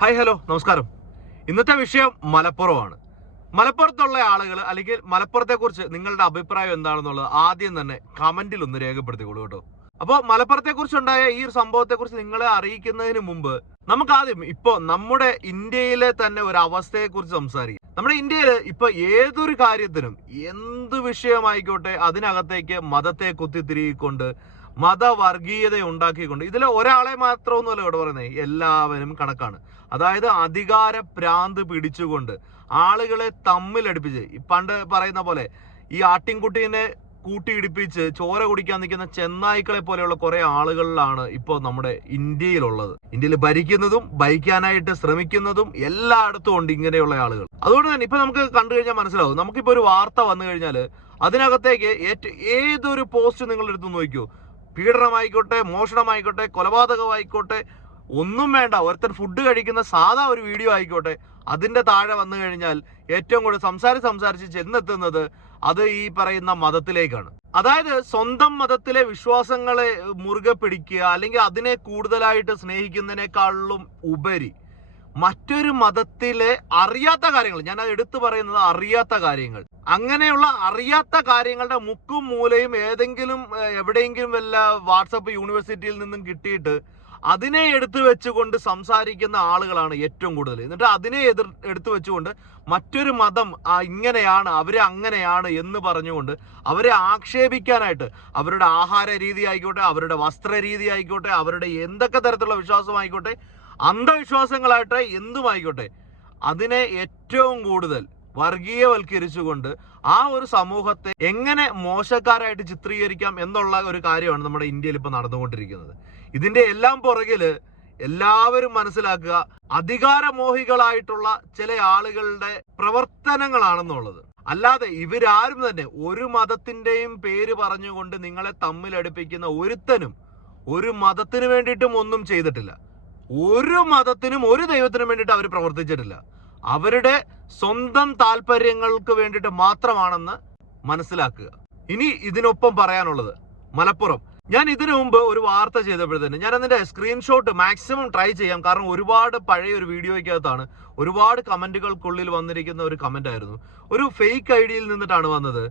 Hi hello നമസ്കാരം. ഇന്നത്തെ വിഷയം മലപ്പുറമാണ്. മലപ്പുറത്തുള്ള ആളുകൾ അല്ലെങ്കിൽ മലപ്പുറത്തെ കുറിച്ച് നിങ്ങളുടെ അഭിപ്രായം എന്താണെന്നുള്ളത് ആദ്യം തന്നെ കമന്റിൽ ഒന്ന് രേഖപ്പെടുത്തിക്കോളൂ കേട്ടോ. അപ്പോൾ മലപ്പുറത്തെ കുറിച്ചുണ്ടായ ഈ ഒരു സംഭവത്തെ കുറിച്ച് നിങ്ങളെ അറിയിക്കുന്നതിന് മുമ്പ് നമുക്ക് ആദ്യം ഇപ്പോ നമ്മുടെ ഇന്ത്യയിലെ തന്നെ ഒരു അവസ്ഥയെ കുറിച്ച് സംസാരിക്കാം. നമ്മുടെ ഇന്ത്യയിൽ ഇപ്പൊ ഏതൊരു കാര്യത്തിനും എന്ത് വിഷയമായിക്കോട്ടെ അതിനകത്തേക്ക് മതത്തെ കുത്തിത്തിരികൊണ്ട് മതവർഗീയത ഉണ്ടാക്കിക്കൊണ്ട് ഇതിൽ ഒരാളെ മാത്രമൊന്നുമല്ല ഇവിടെ പറയുന്നത് എല്ലാവരും കണക്കാണ്. അതായത് അധികാര പ്രാന്ത് പിടിച്ചുകൊണ്ട് ആളുകളെ തമ്മിലടിപ്പിച്ച് പണ്ട് പറയുന്ന പോലെ ഈ ആട്ടിൻകുട്ടീനെ കൂട്ടിയിടിപ്പിച്ച് ചോര കുടിക്കാൻ നിൽക്കുന്ന ചെന്നായ്ക്കളെ പോലെയുള്ള കുറെ ആളുകളിലാണ് ഇപ്പോൾ നമ്മുടെ ഇന്ത്യയിലുള്ളത്. ഇന്ത്യയിൽ ഭരിക്കുന്നതും ഭരിക്കാനായിട്ട് ശ്രമിക്കുന്നതും എല്ലായിടത്തും ഉണ്ട് ഇങ്ങനെയുള്ള ആളുകൾ. അതുകൊണ്ട് തന്നെ ഇപ്പൊ നമുക്ക് കണ്ടു കഴിഞ്ഞാൽ മനസ്സിലാവും. നമുക്കിപ്പോ ഒരു വാർത്ത വന്നു കഴിഞ്ഞാൽ അതിനകത്തേക്ക് ഏതൊരു പോസ്റ്റ് നിങ്ങൾ എടുത്തു നോക്കിയോ പീഡനമായിക്കോട്ടെ മോഷണമായിക്കോട്ടെ കൊലപാതകമായിക്കോട്ടെ ഒന്നും വേണ്ട. ഒരുത്തൻ ഫുഡ് കഴിക്കുന്ന സാധാ ഒരു വീഡിയോ ആയിക്കോട്ടെ. അതിന്റെ താഴെ വന്നു കഴിഞ്ഞാൽ ഏറ്റവും കൂടുതൽ സംസാരിച്ച് സംസാരിച്ച് ചെന്നെത്തുന്നത് അത് ഈ പറയുന്ന മതത്തിലേക്കാണ്. അതായത് സ്വന്തം മതത്തിലെ വിശ്വാസങ്ങളെ മുറുകെ പിടിക്കുക അല്ലെങ്കിൽ അതിനെ കൂടുതലായിട്ട് സ്നേഹിക്കുന്നതിനേക്കാളും ഉപരി മറ്റൊരു മതത്തിലെ അറിയാത്ത കാര്യങ്ങൾ. ഞാൻ അത് എടുത്തു പറയുന്നത് അറിയാത്ത കാര്യങ്ങൾ. അങ്ങനെയുള്ള അറിയാത്ത കാര്യങ്ങളുടെ മുക്കും മൂലയും ഏതെങ്കിലും എവിടെയെങ്കിലും വല്ല വാട്സപ്പ് യൂണിവേഴ്സിറ്റിയിൽ നിന്നും കിട്ടിയിട്ട് അതിനെ എടുത്തു വെച്ചുകൊണ്ട് സംസാരിക്കുന്ന ആളുകളാണ് ഏറ്റവും കൂടുതൽ. എന്നിട്ട് അതിനെ എതിർ എടുത്തു വെച്ചുകൊണ്ട് മറ്റൊരു മതം ഇങ്ങനെയാണ് അവരെ അങ്ങനെയാണ് എന്ന് പറഞ്ഞുകൊണ്ട് അവരെ ആക്ഷേപിക്കാനായിട്ട് അവരുടെ ആഹാര രീതി ആയിക്കോട്ടെ അവരുടെ വസ്ത്ര രീതി ആയിക്കോട്ടെ അവരുടെ എന്തൊക്കെ തരത്തിലുള്ള വിശ്വാസമായിക്കോട്ടെ അന്ധവിശ്വാസങ്ങളായിട്ട് എന്തുമായിക്കോട്ടെ അതിനെ ഏറ്റവും കൂടുതൽ വർഗീയവൽക്കരിച്ചുകൊണ്ട് ആ ഒരു സമൂഹത്തെ എങ്ങനെ മോശക്കാരായിട്ട് ചിത്രീകരിക്കാം എന്നുള്ള ഒരു കാര്യമാണ് നമ്മുടെ ഇന്ത്യയിൽ ഇപ്പൊ നടന്നുകൊണ്ടിരിക്കുന്നത്. ഇതിന്റെ എല്ലാം പുറകിൽ എല്ലാവരും മനസ്സിലാക്കുക അധികാരമോഹികളായിട്ടുള്ള ചില ആളുകളുടെ പ്രവർത്തനങ്ങളാണെന്നുള്ളത്. അല്ലാതെ ഇവരാരും തന്നെ ഒരു മതത്തിന്റെയും പേര് പറഞ്ഞുകൊണ്ട് നിങ്ങളെ തമ്മിലടുപ്പിക്കുന്ന ഒരുത്തനും ഒരു മതത്തിന് വേണ്ടിയിട്ടും ഒന്നും ചെയ്തിട്ടില്ല. ഒരു മതത്തിനും ഒരു ദൈവത്തിനും വേണ്ടിയിട്ട് അവർ പ്രവർത്തിച്ചിട്ടില്ല. അവരുടെ സ്വന്തം താല്പര്യങ്ങൾക്ക് വേണ്ടിയിട്ട് മാത്രമാണെന്ന് മനസ്സിലാക്കുക. ഇനി ഇതിനൊപ്പം പറയാനുള്ളത് മലപ്പുറം. ഞാൻ ഇതിനു മുമ്പ് ഒരു വാർത്ത ചെയ്തപ്പോഴത്തേന് ഞാൻ അതിന്റെ സ്ക്രീൻഷോട്ട് മാക്സിമം ട്രൈ ചെയ്യാം. കാരണം ഒരുപാട് പഴയ ഒരു വീഡിയോയ്ക്കകത്താണ് ഒരുപാട് കമന്റുകൾക്കുള്ളിൽ വന്നിരിക്കുന്ന ഒരു കമന്റ് ആയിരുന്നു. ഒരു ഫേക്ക് ഐഡിയിൽ നിന്നിട്ടാണ് വന്നത്.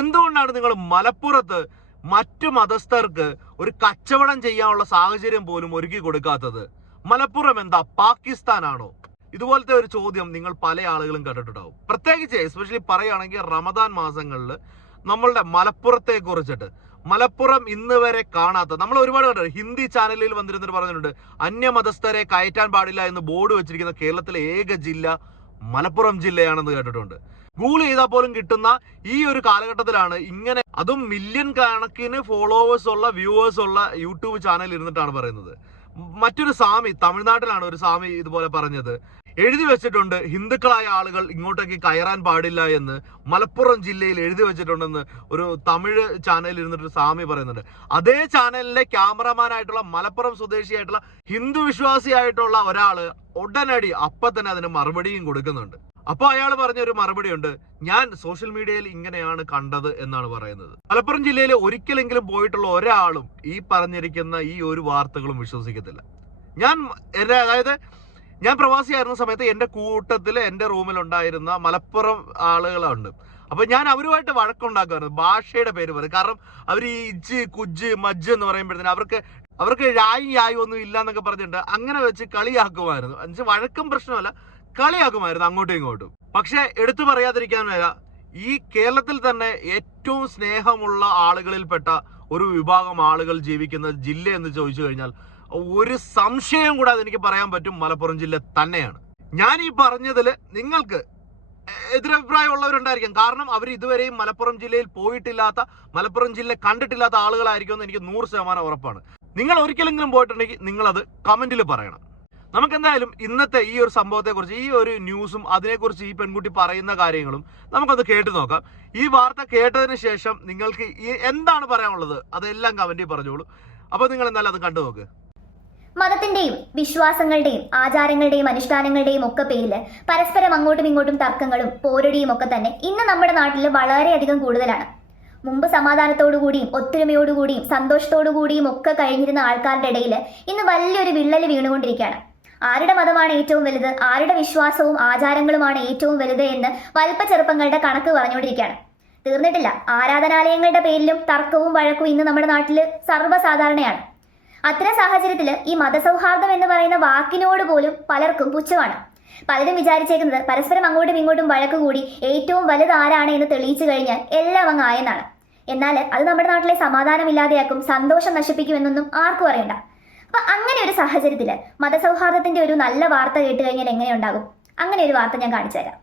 എന്തുകൊണ്ടാണ് നിങ്ങൾ മലപ്പുറത്ത് മറ്റു മതസ്ഥർക്ക് ഒരു കച്ചവടം ചെയ്യാനുള്ള സാഹചര്യം പോലും ഒരുക്കി കൊടുക്കാത്തത്? മലപ്പുറം എന്താ പാകിസ്ഥാനാണോ? ഇതുപോലത്തെ ഒരു ചോദ്യം നിങ്ങൾ പല ആളുകളും കണ്ടിട്ടുണ്ടാവും പ്രത്യേകിച്ച് എസ്പെഷ്യലി പറയുകയാണെങ്കിൽ റമദാൻ മാസങ്ങളിൽ നമ്മളുടെ മലപ്പുറത്തെ കുറിച്ചിട്ട്. മലപ്പുറം ഇന്ന് വരെ കാണാത്ത നമ്മൾ ഒരുപാട് കണ്ടു ഹിന്ദി ചാനലിൽ വന്നിരുന്നിട്ട് പറഞ്ഞിട്ടുണ്ട് അന്യമതസ്ഥരെ കയറ്റാൻ പാടില്ല എന്ന് ബോർഡ് വെച്ചിരിക്കുന്ന കേരളത്തിലെ ഏക ജില്ല മലപ്പുറം ജില്ലയാണെന്ന് കേട്ടിട്ടുണ്ട്. ഗൂഗിൾ ചെയ്താൽ പോലും കിട്ടുന്ന ഈ ഒരു കാലഘട്ടത്തിലാണ് ഇങ്ങനെ അതും മില്യൺ കണക്കിന് ഫോളോവേഴ്സ് ഉള്ള വ്യൂവേഴ്സ് ഉള്ള യൂട്യൂബ് ചാനൽ ഇരുന്നിട്ടാണ് പറയുന്നത്. മറ്റൊരു സ്വാമി തമിഴ്നാട്ടിലാണ് ഒരു സ്വാമി ഇതുപോലെ പറഞ്ഞത്. എഴുതി വെച്ചിട്ടുണ്ട് ഹിന്ദുക്കളായ ആളുകൾ ഇങ്ങോട്ടേക്ക് കയറാൻ പാടില്ല എന്ന്. മലപ്പുറം ജില്ലയിൽ എഴുതി വെച്ചിട്ടുണ്ടെന്ന് ഒരു തമിഴ് ചാനലിൽ ഇരുന്നിട്ട് സ്വാമി പറയുന്നുണ്ട്. അതേ ചാനലിലെ ക്യാമറമാനായിട്ടുള്ള മലപ്പുറം സ്വദേശിയായിട്ടുള്ള ഹിന്ദു വിശ്വാസിയായിട്ടുള്ള ഒരാൾ ഉടനടി അപ്പം തന്നെ അതിന് മറുപടിയും കൊടുക്കുന്നുണ്ട്. അപ്പൊ അയാൾ പറഞ്ഞ ഒരു മറുപടി ഉണ്ട് ഞാൻ സോഷ്യൽ മീഡിയയിൽ ഇങ്ങനെയാണ് കണ്ടത് എന്നാണ് പറയുന്നത്. മലപ്പുറം ജില്ലയിൽ ഒരിക്കലെങ്കിലും പോയിട്ടുള്ള ഒരാളും ഈ പറഞ്ഞിരിക്കുന്ന ഈ ഒരു വാർത്തകളും വിശ്വസിക്കത്തില്ല. ഞാൻ എന്റെ അതായത് ഞാൻ പ്രവാസിയായിരുന്ന സമയത്ത് എന്റെ കൂട്ടത്തിൽ എന്റെ റൂമിൽ ഉണ്ടായിരുന്ന മലപ്പുറം ആളുകളുണ്ട്. അപ്പൊ ഞാൻ അവരുമായിട്ട് വഴക്കുണ്ടാക്കുമായിരുന്നു ഭാഷയുടെ പേര് പറയും. കാരണം അവർ ഈ ഇജ് കുജ്ജ് മജ്ജ് എന്ന് പറയുമ്പോഴത്തേന് അവർക്ക് അവർക്ക് രായി യായി ഒന്നും ഇല്ല എന്നൊക്കെ പറഞ്ഞിട്ടുണ്ട് അങ്ങനെ വെച്ച് കളിയാക്കുമായിരുന്നു. എന്നുവെച്ചാൽ വഴക്കും പ്രശ്നമല്ല കളിയാക്കുമായിരുന്നു അങ്ങോട്ടും ഇങ്ങോട്ടും. പക്ഷെ എടുത്തു പറയാതിരിക്കാൻ വരാ ഈ കേരളത്തിൽ തന്നെ ഏറ്റവും സ്നേഹമുള്ള ആളുകളിൽപ്പെട്ട ഒരു വിഭാഗം ആളുകൾ ജീവിക്കുന്ന ജില്ല എന്ന് ചോദിച്ചു കഴിഞ്ഞാൽ ഒരു സംശയം കൂടാതെ എനിക്ക് പറയാൻ പറ്റും മലപ്പുറം ജില്ല തന്നെയാണ്. ഞാൻ ഈ പറഞ്ഞതിൽ നിങ്ങൾക്ക് എതിരഭിപ്രായം ഉള്ളവരുണ്ടായിരിക്കാം കാരണം അവർ ഇതുവരെയും മലപ്പുറം ജില്ലയിൽ പോയിട്ടില്ലാത്ത മലപ്പുറം ജില്ല കണ്ടിട്ടില്ലാത്ത ആളുകളായിരിക്കും എന്ന് എനിക്ക് നൂറ് ശതമാനം ഉറപ്പാണ്. നിങ്ങൾ ഒരിക്കലെങ്കിലും പോയിട്ടുണ്ടെങ്കിൽ നിങ്ങളത് കമന്റിൽ പറയണം. നമുക്ക് എന്തായാലും ഇന്നത്തെ ഈ ഒരു സംഭവത്തെക്കുറിച്ച് ഈ ഒരു ന്യൂസും അതിനെക്കുറിച്ച് ഈ പെൺകുട്ടി പറയുന്ന കാര്യങ്ങളും നമുക്കൊന്ന് കേട്ടു നോക്കാം. ഈ വാർത്ത കേട്ടതിന് ശേഷം നിങ്ങൾക്ക് എന്താണ് പറയാനുള്ളത്? അതെല്ലാം കമന്റിൽ പറഞ്ഞോളൂ. അപ്പോൾ നിങ്ങൾ എന്തായാലും അത് കണ്ടു നോക്ക്. മതത്തിന്റെയും വിശ്വാസങ്ങളുടെയും ആചാരങ്ങളുടെയും അനുഷ്ഠാനങ്ങളുടെയും ഒക്കെ പേരിൽ പരസ്പരം അങ്ങോട്ടും ഇങ്ങോട്ടും തർക്കങ്ങളും പോരടിയും ഒക്കെ തന്നെ ഇന്ന് നമ്മുടെ നാട്ടിൽ വളരെയധികം കൂടുതലാണ്. മുമ്പ് സമാധാനത്തോടുകൂടിയും ഒത്തൊരുമയോടുകൂടിയും സന്തോഷത്തോടുകൂടിയും ഒക്കെ കഴിഞ്ഞിരുന്ന ആൾക്കാരുടെ ഇടയിൽ ഇന്ന് വലിയൊരു വിള്ളൽ വീണുകൊണ്ടിരിക്കുകയാണ്. ആരുടെ മതമാണ് ഏറ്റവും വലുത്? ആരുടെ വിശ്വാസവും ആചാരങ്ങളുമാണ് ഏറ്റവും വലുത് എന്ന് വൽപ്പ ചെറുപ്പങ്ങളുടെ കണക്ക് പറഞ്ഞുകൊണ്ടിരിക്കുകയാണ്. തീർന്നിട്ടില്ല. ആരാധനാലയങ്ങളുടെ പേരിലും തർക്കവും വഴക്കും ഇന്ന് നമ്മുടെ നാട്ടിൽ സർവസാധാരണയാണ്. അത്തരം സാഹചര്യത്തിൽ ഈ മതസൗഹാർദ്ദം എന്ന് പറയുന്ന വാക്കിനോട് പോലും പലർക്കും പുച്ഛമാണ്. പലരും വിചാരിച്ചേക്കുന്നത് പരസ്പരം അങ്ങോട്ടും ഇങ്ങോട്ടും വഴക്ക് കൂടി ഏറ്റവും വലുത് ആരാണ് എന്ന് തെളിയിച്ചു കഴിഞ്ഞാൽ എല്ലാം അങ്ങ് ആയെന്നാണ്. എന്നാൽ അത് നമ്മുടെ നാട്ടിലെ സമാധാനം ഇല്ലാതെയാക്കും സന്തോഷം നശിപ്പിക്കുമെന്നൊന്നും ആർക്കും അറിയണ്ട. അപ്പൊ അങ്ങനെ ഒരു സാഹചര്യത്തിൽ മതസൗഹാർദ്ദത്തിന്റെ ഒരു നല്ല വാർത്ത കേട്ട് കഴിഞ്ഞാൽ എങ്ങനെയുണ്ടാകും? അങ്ങനെ ഒരു വാർത്ത ഞാൻ കാണിച്ചു തരാം.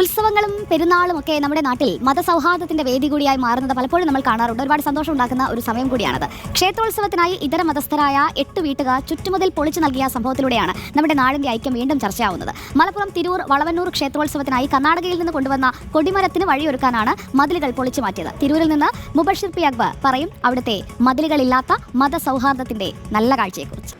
ഉത്സവങ്ങളും പെരുന്നാളും ഒക്കെ നമ്മുടെ നാട്ടിൽ മതസൗഹാർദ്ദത്തിന്റെ വേദി കൂടിയായി മാറുന്നത് പലപ്പോഴും നമ്മൾ കാണാറുണ്ട്. ഒരുപാട് സന്തോഷം ഉണ്ടാക്കുന്ന ഒരു സമയം കൂടിയാണത്. ക്ഷേത്രോത്സവത്തിനായി ഇതര മതസ്ഥരായ എട്ട് വീട്ടുകാർ ചുറ്റുമതിൽ പൊളിച്ചു നൽകിയ സംഭവത്തിലൂടെയാണ് നമ്മുടെ നാടിന്റെ ഐക്യം വീണ്ടും ചർച്ചയാവുന്നത്. മലപ്പുറം തിരൂർ വളവന്നൂർ ക്ഷേത്രോത്സവത്തിനായി കർണാടകയിൽ നിന്ന് കൊണ്ടുവന്ന കൊടിമരത്തിന് വഴിയൊരുക്കാനാണ് മതിലുകൾ പൊളിച്ചു മാറ്റിയത്. തിരൂരിൽ നിന്ന് മുബഷിർ പി അക്ബർ പറയും അവിടുത്തെ മതിലുകളില്ലാത്ത മതസൗഹാർദ്ദത്തിന്റെ നല്ല കാഴ്ചയെക്കുറിച്ച്.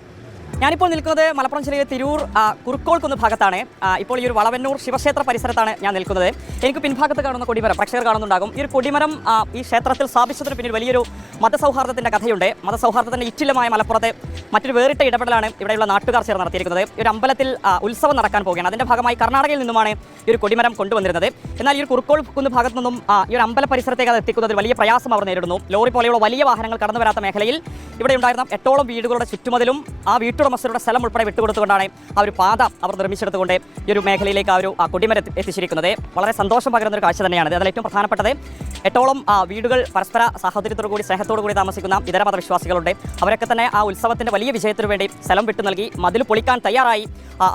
ഞാനിപ്പോൾ നിൽക്കുന്നത് മലപ്പുറം ജില്ലയിലെ തിരൂർ കുറുക്കോൾക്കുന്ന് ഭാഗത്താണ്. ഇപ്പോൾ ഈ ഒരു വളവന്നൂർ ശിവക്ഷേത്ര പരിസരത്താണ് ഞാൻ നിൽക്കുന്നത്. എനിക്ക് പിൻഭാഗത്ത് കാണുന്ന കൊടിമരം പ്രേക്ഷകർ കാണുന്നുണ്ടാകും. ഈ ഒരു കൊടിമരം ഈ ക്ഷേത്രത്തിൽ സ്ഥാപിച്ചതിന് പിന്നിൽ വലിയൊരു മതസൗഹാർദ്ദത്തിന്റെ കഥയുണ്ട്. മതസൗഹാർദ്ദത്തിന്റെ ഇറ്റിലമായ മലപ്പുറത്തെ മറ്റൊരു വേറിട്ട ഇടപെടലാണ് ഇവിടെയുള്ള നാട്ടുകാർ ചേർന്ന് നടത്തിയിരിക്കുന്നത്. ഒരു അമ്പലത്തിൽ ഉത്സവം നടക്കാൻ പോവുകയാണ്. അതിന്റെ ഭാഗമായി കർണാടകയിൽ നിന്നുമാണ് ഈ ഒരു കൊടിമരം കൊണ്ടുവന്നിരുന്നത്. എന്നാൽ ഈ ഒരു കുറുക്കോൾ കുന്ന് ഭാഗത്തു നിന്നും ഈ ഒരു അമ്പല പരിസരത്തേക്ക് അത് എത്തിക്കുന്നതിൽ വലിയ പ്രയാസം അവർ നേരിടുന്നു. ലോറി പോലെയുള്ള വലിയ വാഹനങ്ങൾ കടന്നു വരാത്ത മേഖലയിൽ ഇവിടെ ഉണ്ടായിരുന്ന എട്ടോളം വീടുകളുടെ ചുറ്റുമതിലും ആ വീട്ടുടമസ്ഥരുടെ സ്ഥലം ഉൾപ്പെടെ വിട്ടുകൊടുത്തുകൊണ്ടാണ് ആ ഒരു പാത അവർ നിർമ്മിച്ചെടുത്തുകൊണ്ട് ഈ ഒരു മേഖലയിലേക്ക് ആ ഒരു കൊടിമരം എത്തിച്ചിരിക്കുന്നത്. വളരെ സന്തോഷം പകരുന്ന ഒരു കാഴ്ച തന്നെയാണ്. അതിൽ ഏറ്റവും പ്രധാനപ്പെട്ടത്. എട്ടോളം വീടുകൾ പരസ്പര സാഹോദര്യത്തോടു കൂടി സ്നേഹത്തോടു കൂടി താമസിക്കുന്ന ഇതര മതവിശ്വാസികളുണ്ട്. അവരൊക്കെ തന്നെ ആ ഉത്സവത്തിന്റെ വലിയ വിജയത്തിനു വേണ്ടി സ്ഥലം വിട്ടു നൽകി മതിൽ പൊളിക്കാൻ തയ്യാറായി.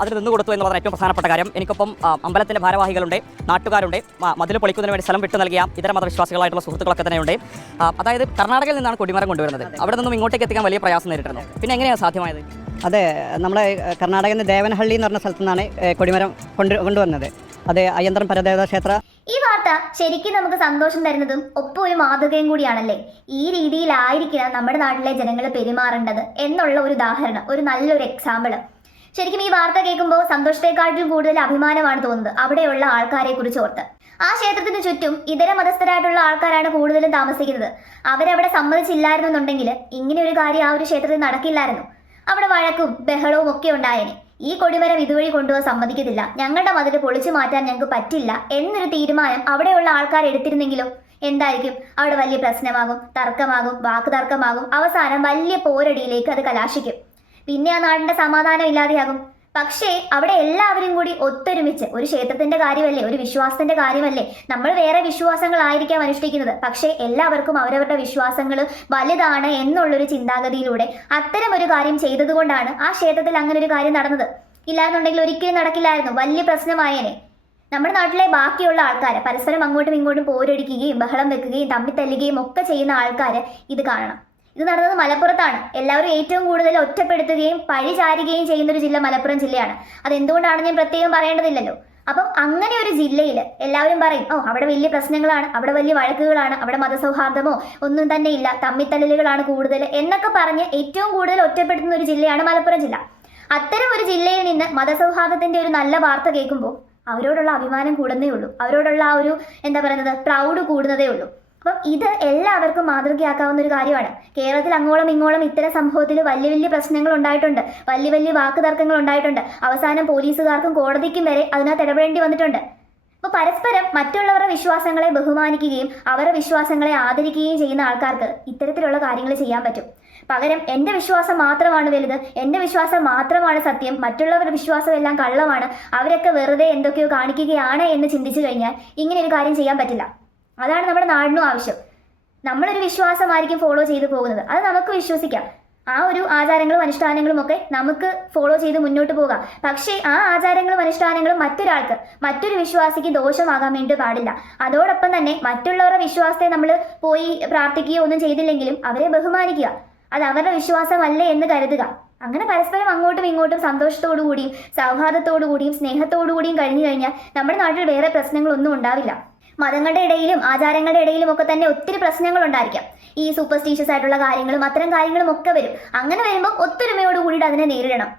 അതിൽ അതിന് നിന്ന് കൊടുത്തു എന്നുള്ളതാണ് ഏറ്റവും പ്രധാനപ്പെട്ട കാര്യം. എനിക്കൊപ്പം അമ്പലത്തിന്റെ ഭാരവാഹികളുണ്ട് നാട്ടുകാരുണ്ട്. മതിൽ പൊളിക്കുന്നതിന് വേണ്ടി സ്ഥലം വിട്ടു നൽകിയ ഇതര മതവിശ്വാസികളായിട്ടുള്ള സുഹൃത്തുക്കളൊക്കെ തന്നെയുണ്ട്. അതായത് കർണാടകയിൽ നിന്നാണ് കൊടിമരം കൊണ്ടുവരുന്നത്. അവിടെ നിന്നും ഇങ്ങോട്ടേക്ക് എത്തിക്കാൻ വലിയ പ്രയാസം നേരിട്ടിരുന്നു. പിന്നെ എങ്ങനെയാണ് സാധ്യമായത്? അതെ നമ്മുടെ കർണാടകയിൽ നിന്ന് ദേവനഹള്ളി എന്ന് പറഞ്ഞ സ്ഥലത്തു നിന്നാണ് കൊടിമരം കൊണ്ട് കൊണ്ടുവന്നത്. അത് അയ്യന്തരം പരദേവത ക്ഷേത്ര ഈ വാർത്ത ശരിക്കും നമുക്ക് സന്തോഷം തരുന്നതും ഒപ്പം ഒരു മാതൃകയും കൂടിയാണല്ലേ? ഈ രീതിയിലായിരിക്കണം നമ്മുടെ നാട്ടിലെ ജനങ്ങൾ പെരുമാറേണ്ടത് എന്നുള്ള ഒരു ഉദാഹരണം ഒരു നല്ലൊരു എക്സാമ്പിൾ ശരിക്കും ഈ വാർത്ത കേൾക്കുമ്പോൾ സന്തോഷത്തെക്കാട്ടിലും കൂടുതൽ അഭിമാനമാണ് തോന്നുന്നത് അവിടെയുള്ള ആൾക്കാരെ കുറിച്ച് ഓർത്ത്. ആ ക്ഷേത്രത്തിന് ചുറ്റും ഇതര മതസ്ഥരായിട്ടുള്ള ആൾക്കാരാണ് കൂടുതലും താമസിക്കുന്നത്. അവരവിടെ സമ്മതിച്ചില്ലായിരുന്നുണ്ടെങ്കിൽ ഇങ്ങനെ ഒരു കാര്യം ആ ഒരു ക്ഷേത്രത്തിൽ നടക്കില്ലായിരുന്നു. അവിടെ വഴക്കും ബഹളവും ഒക്കെ ഉണ്ടായേനെ. ഈ കൊടിമരം ഇതുവഴി കൊണ്ടുപോകാൻ സമ്മതിക്കത്തില്ല. ഞങ്ങളുടെ മതിൽ പൊളിച്ചു മാറ്റാൻ ഞങ്ങൾക്ക് പറ്റില്ല. എന്നൊരു തീരുമാനം അവിടെയുള്ള ആൾക്കാർ എടുത്തിരുന്നെങ്കിലോ? എന്തായിരിക്കും? അവിടെ വലിയ പ്രശ്നമാകും തർക്കമാകും വാക്ക് തർക്കമാകും അവസാനം വലിയ പോരടിയിലേക്ക് അത് കലാശിക്കും. പിന്നെ ആ നാടിന്റെ സമാധാനം ഇല്ലാതെയാകും. പക്ഷേ അവിടെ എല്ലാവരും കൂടി ഒത്തൊരുമിച്ച് ഒരു ക്ഷേത്രത്തിന്റെ കാര്യമല്ലേ ഒരു വിശ്വാസത്തിന്റെ കാര്യമല്ലേ നമ്മൾ വേറെ വിശ്വാസങ്ങളായിരിക്കാം അനുഷ്ഠിക്കുന്നത്. പക്ഷേ എല്ലാവർക്കും അവരവരുടെ വിശ്വാസങ്ങൾ വലുതാണ് എന്നുള്ളൊരു ചിന്താഗതിയിലൂടെ അത്തരം ഒരു കാര്യം ചെയ്തതുകൊണ്ടാണ് ആ ക്ഷേത്രത്തിൽ അങ്ങനെ ഒരു കാര്യം നടന്നത്. ഇല്ലാന്നുണ്ടെങ്കിൽ ഒരിക്കലും നടക്കില്ലായിരുന്നു. വലിയ പ്രശ്നമായേനെ. നമ്മുടെ നാട്ടിലെ ബാക്കിയുള്ള ആൾക്കാർ പരസ്പരം അങ്ങോട്ടും ഇങ്ങോട്ടും പോരടിക്കുകയും ബഹളം വെക്കുകയും തമ്മിൽ തല്ലുകയും ഒക്കെ ചെയ്യുന്ന ആൾക്കാർ ഇത് കാണണം. ഇത് നടന്നത് മലപ്പുറത്താണ്. എല്ലാവരും ഏറ്റവും കൂടുതൽ ഒറ്റപ്പെടുത്തുകയും പഴി ചാരുകയും ചെയ്യുന്ന ഒരു ജില്ല മലപ്പുറം ജില്ലയാണ്. അത് എന്തുകൊണ്ടാണ് ഞാൻ പ്രത്യേകം പറയേണ്ടതില്ലല്ലോ? അപ്പം അങ്ങനെ ഒരു ജില്ലയിൽ എല്ലാവരും പറയും ഓ അവിടെ വലിയ പ്രശ്നങ്ങളാണ് അവിടെ വലിയ വഴക്കുകളാണ് അവിടെ മതസൗഹാർദ്ദമോ ഒന്നും തന്നെ ഇല്ല തമ്മിത്തല്ലലുകളാണ് കൂടുതൽ എന്നൊക്കെ പറഞ്ഞ് ഏറ്റവും കൂടുതൽ ഒറ്റപ്പെടുത്തുന്ന ഒരു ജില്ലയാണ് മലപ്പുറം ജില്ല. അത്തരം ഒരു ജില്ലയിൽ നിന്ന് മതസൗഹാർദ്ദത്തിന്റെ ഒരു നല്ല വാർത്ത കേൾക്കുമ്പോൾ അവരോടുള്ള അഭിമാനം കൂടുന്നേ ഉള്ളൂ. അവരോടുള്ള ആ ഒരു എന്താ പറയുന്നത് പ്രൗഡ് കൂടുന്നതേ ഉള്ളൂ. അപ്പം ഇത് എല്ലാവർക്കും മാതൃകയാക്കാവുന്ന ഒരു കാര്യമാണ്. കേരളത്തിൽ അങ്ങോളം ഇങ്ങോളം ഇത്തരം സംഭവത്തിൽ വലിയ വലിയ പ്രശ്നങ്ങൾ ഉണ്ടായിട്ടുണ്ട്. വലിയ വലിയ വാക്ക് തർക്കങ്ങൾ ഉണ്ടായിട്ടുണ്ട്. അവസാനം പോലീസുകാർക്കും കോടതിക്കും വരെ അതിനകത്ത് ഇടപെടേണ്ടി വന്നിട്ടുണ്ട്. അപ്പോൾ പരസ്പരം മറ്റുള്ളവരുടെ വിശ്വാസങ്ങളെ ബഹുമാനിക്കുകയും അവരുടെ വിശ്വാസങ്ങളെ ആദരിക്കുകയും ചെയ്യുന്ന ആൾക്കാർക്ക് ഇത്തരത്തിലുള്ള കാര്യങ്ങൾ ചെയ്യാൻ പറ്റും. പകരം എന്റെ വിശ്വാസം മാത്രമാണ് വലുത്. എന്റെ വിശ്വാസം മാത്രമാണ് സത്യം. മറ്റുള്ളവരുടെ വിശ്വാസം എല്ലാം കള്ളമാണ്. അവരൊക്കെ വെറുതെ എന്തൊക്കെയോ കാണിക്കുകയാണ് എന്ന് ചിന്തിച്ചു കഴിഞ്ഞാൽ ഇങ്ങനെ ഒരു കാര്യം ചെയ്യാൻ പറ്റില്ല. അതാണ് നമ്മുടെ നാടിനും ആവശ്യം. നമ്മളൊരു വിശ്വാസമായിരിക്കും ഫോളോ ചെയ്തു പോകുന്നത്. അത് നമുക്ക് വിശ്വസിക്കാം. ആ ഒരു ആചാരങ്ങളും അനുഷ്ഠാനങ്ങളും ഒക്കെ നമുക്ക് ഫോളോ ചെയ്ത് മുന്നോട്ട് പോകാം. പക്ഷേ ആ ആചാരങ്ങളും അനുഷ്ഠാനങ്ങളും മറ്റൊരാൾക്ക് മറ്റൊരു വിശ്വാസിക്ക് ദോഷമാകാൻ വേണ്ടി പാടില്ല. അതോടൊപ്പം തന്നെ മറ്റുള്ളവരുടെ വിശ്വാസത്തെ നമ്മൾ പോയി പ്രാർത്ഥിക്കുകയോ ഒന്നും ചെയ്തില്ലെങ്കിലും അവരെ ബഹുമാനിക്കുക. അത് അവരുടെ വിശ്വാസമല്ലേ എന്ന് കരുതുക. അങ്ങനെ പരസ്പരം അങ്ങോട്ടും ഇങ്ങോട്ടും സന്തോഷത്തോടു കൂടിയും സൗഹാർദ്ദത്തോടു കൂടിയും സ്നേഹത്തോടു കൂടിയും കഴിഞ്ഞു കഴിഞ്ഞാൽ നമ്മുടെ നാട്ടിൽ വേറെ പ്രശ്നങ്ങളൊന്നും ഉണ്ടാവില്ല. മതങ്ങളുടെ ഇടയിലും ആചാരങ്ങളുടെ ഇടയിലും ഒക്കെ തന്നെ ഒത്തിരി പ്രശ്നങ്ങൾ ഉണ്ടായിരിക്കാം. ഈ സൂപ്പർസ്റ്റീഷ്യസ് ആയിട്ടുള്ള കാര്യങ്ങളും അത്തരം കാര്യങ്ങളും ഒക്കെ വരും. അങ്ങനെ വരുമ്പോൾ ഒത്തൊരുമയോട് കൂടിയിട്ട് അതിനെ നേരിടണം.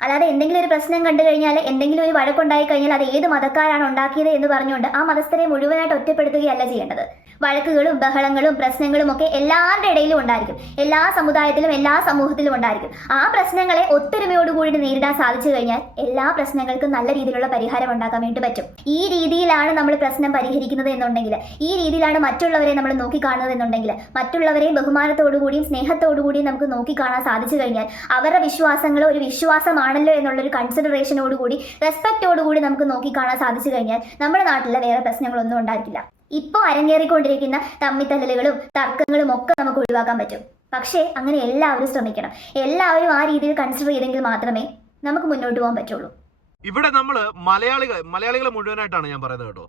അല്ലാതെ എന്തെങ്കിലും ഒരു പ്രശ്നം കണ്ടു കഴിഞ്ഞാൽ എന്തെങ്കിലും ഒരു വഴക്കുണ്ടായി കഴിഞ്ഞാൽ അത് ഏത് മതക്കാരാണ് ഉണ്ടാക്കിയത് എന്ന് പറഞ്ഞുകൊണ്ട് ആ മതസ്ഥരെ മുഴുവനായിട്ട് ഒറ്റപ്പെടുത്തുകയല്ല ചെയ്യേണ്ടത്. വഴക്കുകളും ബഹളങ്ങളും പ്രശ്നങ്ങളും ഒക്കെ എല്ലാവരുടെ ഇടയിലും ഉണ്ടായിരിക്കും. എല്ലാ സമുദായത്തിലും എല്ലാ സമൂഹത്തിലും ഉണ്ടായിരിക്കും. ആ പ്രശ്നങ്ങളെ ഒത്തൊരുമയോടുകൂടി നേരിടാൻ സാധിച്ചു കഴിഞ്ഞാൽ എല്ലാ പ്രശ്നങ്ങൾക്കും നല്ല രീതിയിലുള്ള പരിഹാരം ഉണ്ടാക്കാൻ വേണ്ടി പറ്റും. ഈ രീതിയിലാണ് നമ്മൾ പ്രശ്നം പരിഹരിക്കുന്നത് എന്നുണ്ടെങ്കിൽ ഈ രീതിയിലാണ് മറ്റുള്ളവരെ നമ്മൾ നോക്കിക്കാണുന്നത് എന്നുണ്ടെങ്കിൽ മറ്റുള്ളവരെ ബഹുമാനത്തോടുകൂടിയും സ്നേഹത്തോടുകൂടിയും നമുക്ക് നോക്കിക്കാണാൻ സാധിച്ചു കഴിഞ്ഞാൽ അവരുടെ വിശ്വാസങ്ങൾ ഒരു വിശ്വാസമാണല്ലോ എന്നുള്ളൊരു കൺസിഡറേഷനോടുകൂടി റെസ്പെക്റ്റോടുകൂടി നമുക്ക് നോക്കിക്കാണാൻ സാധിച്ചു കഴിഞ്ഞാൽ നമ്മുടെ നാട്ടിലെ വേറെ പ്രശ്നങ്ങളൊന്നും ഉണ്ടായിരിക്കില്ല ഇപ്പോൾ അരങ്ങേറിക്കൊണ്ടിരിക്കുന്ന തമ്മിത്തല്ലലുകളും തർക്കങ്ങളും ഒക്കെ നമുക്ക് ഒഴിവാക്കാൻ പറ്റും. പക്ഷേ അങ്ങനെ എല്ലാവരും ശ്രമിക്കണം. എല്ലാവരും ആ രീതിയിൽ കൺസിഡർ ചെയ്തെങ്കിൽ മാത്രമേ നമുക്ക് മുന്നോട്ട് പോകാൻ പറ്റുള്ളൂ. ഇവിടെ നമ്മൾ മലയാളികൾ മലയാളികളെ മുഴുവനായിട്ടാണ് ഞാൻ പറയുന്നത് കേട്ടോ.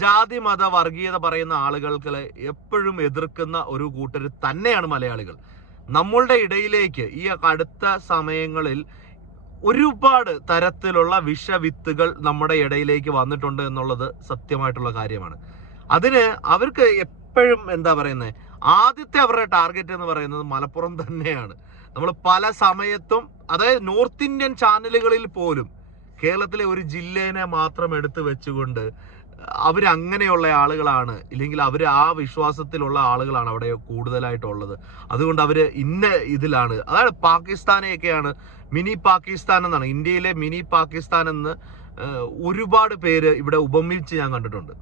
ജാതി മത വർഗീയത പറയുന്ന ആളുകൾക്ക് എപ്പോഴും എതിർക്കുന്ന ഒരു കൂട്ടർ തന്നെയാണ് മലയാളികൾ. നമ്മളുടെ ഇടയിലേക്ക് ഈ അടുത്ത സമയങ്ങളിൽ ഒരുപാട് തരത്തിലുള്ള വിഷവിത്തുകൾ നമ്മുടെ ഇടയിലേക്ക് വന്നിട്ടുണ്ട് എന്നുള്ളത് സത്യമായിട്ടുള്ള കാര്യമാണ്. അതിന് അവർക്ക് എപ്പോഴും എന്താ പറയുന്നത് ആദ്യത്തെ അവരുടെ ടാർഗറ്റ് എന്ന് പറയുന്നത് മലപ്പുറം തന്നെയാണ്. നമ്മൾ പല സമയത്തും അതായത് നോർത്ത് ഇന്ത്യൻ ചാനലുകളിൽ പോലും കേരളത്തിലെ ഒരു ജില്ലേനെ മാത്രം എടുത്തു വെച്ചുകൊണ്ട് അവരങ്ങനെയുള്ള ആളുകളാണ്. ഇല്ലെങ്കിൽ അവർ ആ വിശ്വാസത്തിലുള്ള ആളുകളാണ് അവിടെ കൂടുതലായിട്ടുള്ളത്. അതുകൊണ്ട് അവർ ഇന്ന ഇതിലാണ്. അതായത് പാകിസ്ഥാനെയൊക്കെയാണ്. മിനി പാകിസ്ഥാൻ എന്നാണ്. ഇന്ത്യയിലെ മിനി പാകിസ്ഥാൻ എന്ന് ഒരുപാട് പേര് ഇവിടെ ഉപമിച്ച് ഞാൻ കണ്ടിട്ടുണ്ട്.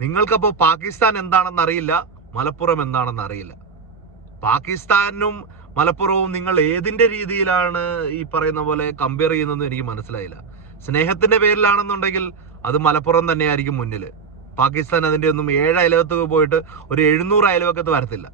നിങ്ങൾക്കപ്പോൾ പാകിസ്ഥാൻ എന്താണെന്ന് അറിയില്ല മലപ്പുറം എന്താണെന്ന് അറിയില്ല പാകിസ്ഥാനും മലപ്പുറവും നിങ്ങൾ ഏതിന്റെ രീതിയിലാണ് ഈ പറയുന്ന പോലെ കമ്പയർ ചെയ്യുന്നതെന്ന് എനിക്ക് മനസ്സിലായില്ല. സ്നേഹത്തിന്റെ പേരിലാണെന്നുണ്ടെങ്കിൽ അത് മലപ്പുറം തന്നെയായിരിക്കും മുന്നിൽ പാകിസ്ഥാൻ അതിന്റെ ഒന്നും ഏഴ് അയലകത്ത് പോയിട്ട് ഒരു എഴുന്നൂറ് അയലവക്കത്ത് വരത്തില്ല.